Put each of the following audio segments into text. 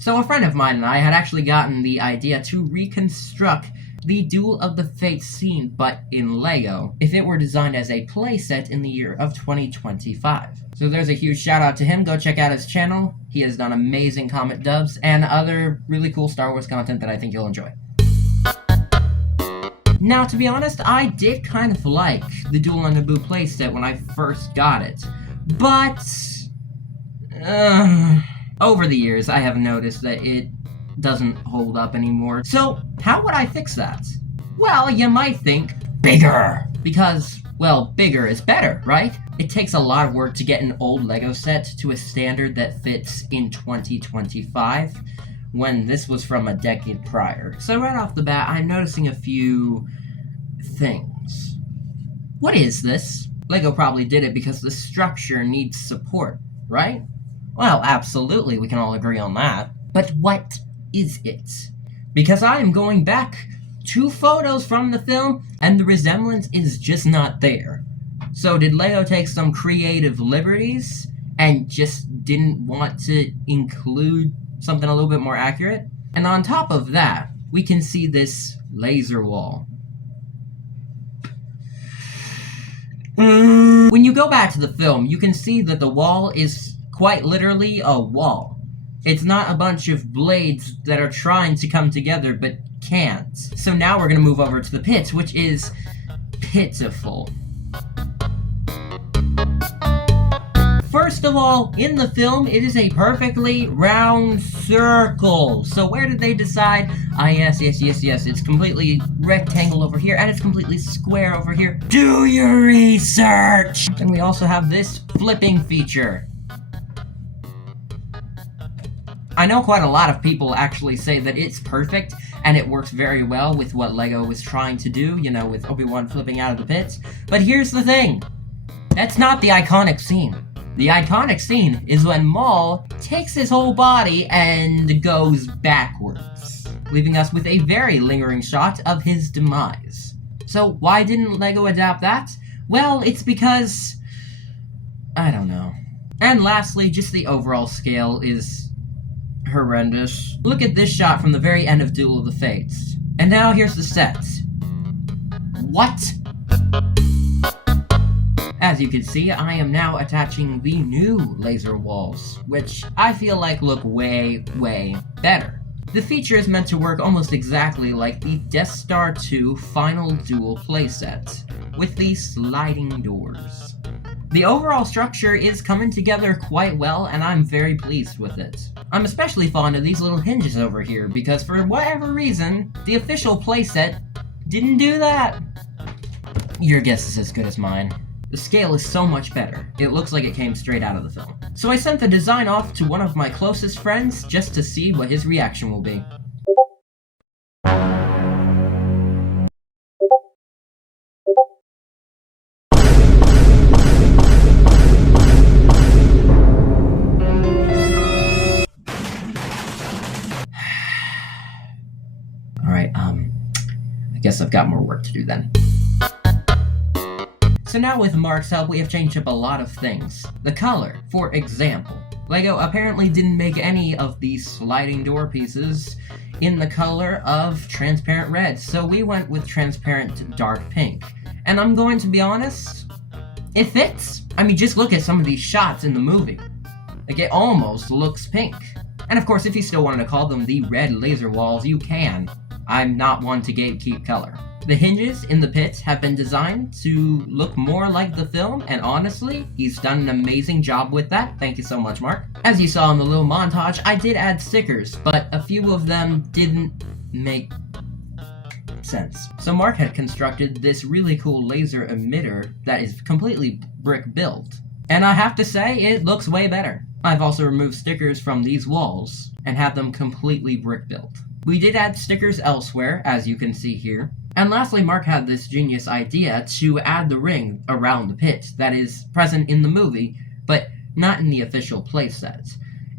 So a friend of mine and I had actually gotten the idea to reconstruct the Duel of the Fates scene, but in LEGO, if it were designed as a playset in the year of 2025. So there's a huge shout out to him. Go check out his channel. He has done amazing comic dubs and other really cool Star Wars content that I think you'll enjoy. Now, to be honest, I did kind of like the Duel on Naboo playset when I first got it, but over the years I have noticed that it doesn't hold up anymore. So, how would I fix that? Well, you might think, bigger! Because, well, bigger is better, right? It takes a lot of work to get an old LEGO set to a standard that fits in 2025, when this was from a decade prior. So right off the bat, I'm noticing a few things. What is this? LEGO probably did it because the structure needs support, right? Well, absolutely, we can all agree on that. But what is it? Because I am going back 2 photos from the film, and the resemblance is just not there. So did LEGO take some creative liberties and just didn't want to include something a little bit more accurate? And on top of that, we can see this laser wall. When you go back to the film, you can see that the wall is quite literally a wall. It's not a bunch of blades that are trying to come together but can't. So now we're gonna move over to the pit, which is pitiful. First of all, in the film, it is a perfectly round circle. So where did they decide? Yes, it's completely rectangle over here, and it's completely square over here. Do your research! And we also have this flipping feature. I know quite a lot of people actually say that it's perfect, and it works very well with what LEGO was trying to do, you know, with Obi-Wan flipping out of the pits. But here's the thing. That's not the iconic scene. The iconic scene is when Maul takes his whole body and goes backwards, leaving us with a very lingering shot of his demise. So why didn't LEGO adapt that? Well, it's because I don't know. And lastly, just the overall scale is horrendous. Look at this shot from the very end of Duel of the Fates. And now here's the set. What? As you can see, I am now attaching the new laser walls, which I feel like look way, way better. The feature is meant to work almost exactly like the Death Star 2 Final Duel playset, with these sliding doors. The overall structure is coming together quite well, and I'm very pleased with it. I'm especially fond of these little hinges over here, because for whatever reason, the official playset didn't do that. Your guess is as good as mine. The scale is so much better. It looks like it came straight out of the film. So I sent the design off to one of my closest friends just to see what his reaction will be. Alright, I guess I've got more work to do then. So now with Mark's help, we have changed up a lot of things. The color, for example. LEGO apparently didn't make any of these sliding door pieces in the color of transparent red, so we went with transparent dark pink. And I'm going to be honest, it fits. I mean, just look at some of these shots in the movie. Like, it almost looks pink. And of course, if you still wanted to call them the red laser walls, you can. I'm not one to gatekeep color. The hinges in the pits have been designed to look more like the film, and honestly, he's done an amazing job with that. Thank you so much, Mark. As you saw in the little montage, I did add stickers, but a few of them didn't make sense. So Mark had constructed this really cool laser emitter that is completely brick built. And I have to say, it looks way better. I've also removed stickers from these walls and have them completely brick built. We did add stickers elsewhere, as you can see here. And lastly, Mark had this genius idea to add the ring around the pit that is present in the movie, but not in the official playset.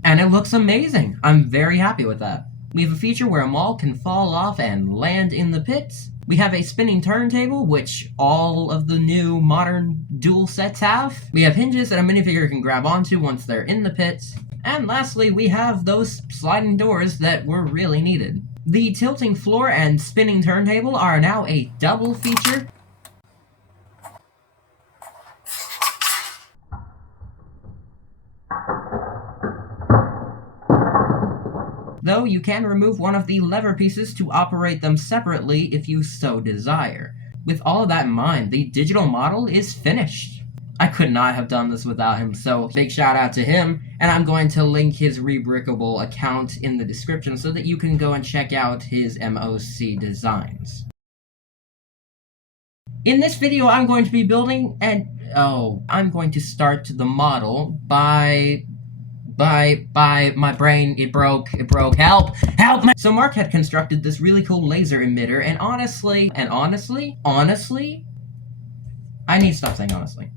And it looks amazing! I'm very happy with that. We have a feature where Maul can fall off and land in the pit. We have a spinning turntable, which all of the new modern Duel sets have. We have hinges that a minifigure can grab onto once they're in the pit. And lastly, we have those sliding doors that were really needed. The tilting floor and spinning turntable are now a double feature. Though you can remove one of the lever pieces to operate them separately if you so desire. With all of that in mind, the digital model is finished. I could not have done this without him, so big shout out to him, and I'm going to link his Rebrickable account in the description so that you can go and check out his MOC designs. In this video, I'm going to be building I'm going to start the model by my brain, it broke, help! So Mark had constructed this really cool laser emitter, and honestly, I need to stop saying honestly.